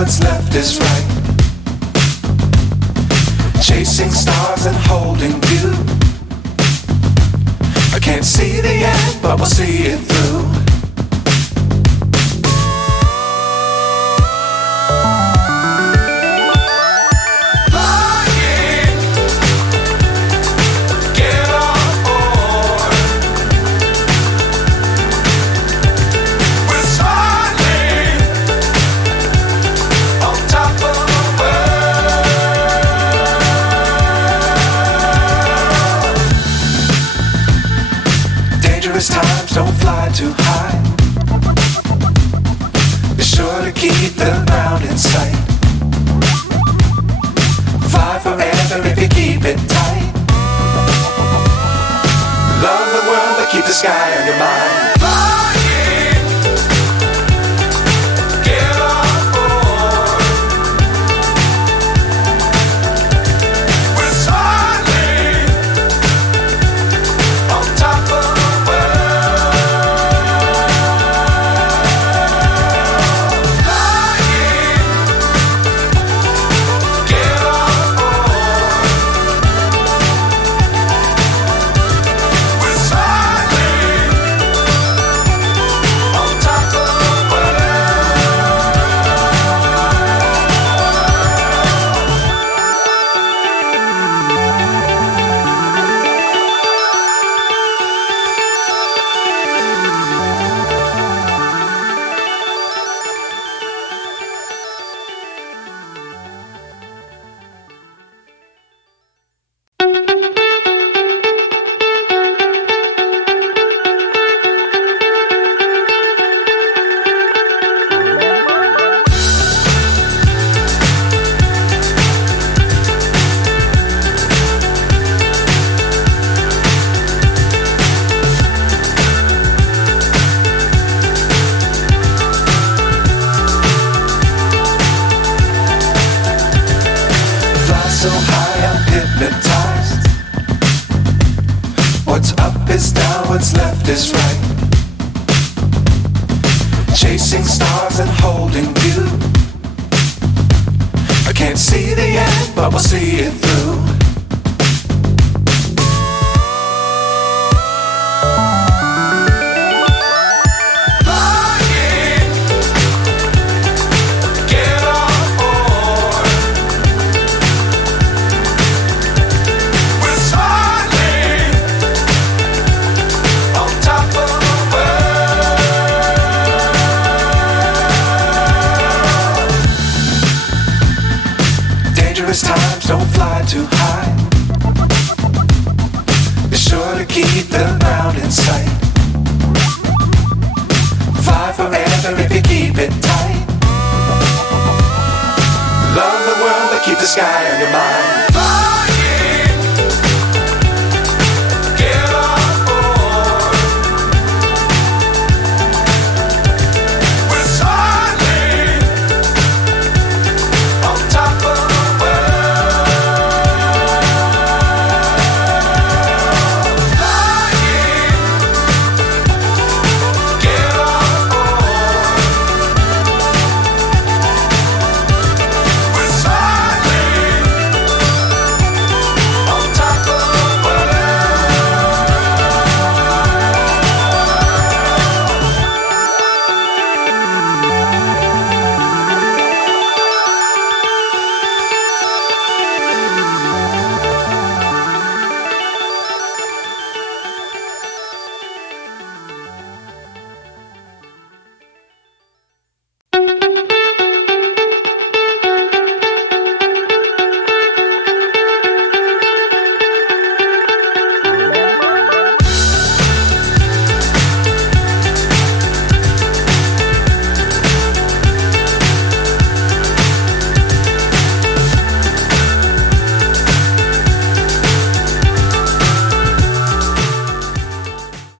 what's left is right. Chasing stars and holding you. I can't see the end, but we'll see it through. Times don't fly too high. Be sure to keep the ground in sight. Fly forever if you keep it tight. Love the world but keep the sky on your mind. So high I'm hypnotized. What's up is down, what's left is right. Chasing stars and holding you. I can't see the end, but we'll see it through. Times don't fly too high. Be sure to keep the ground in sight. Fly forever if you keep it tight. Love the world but keep the sky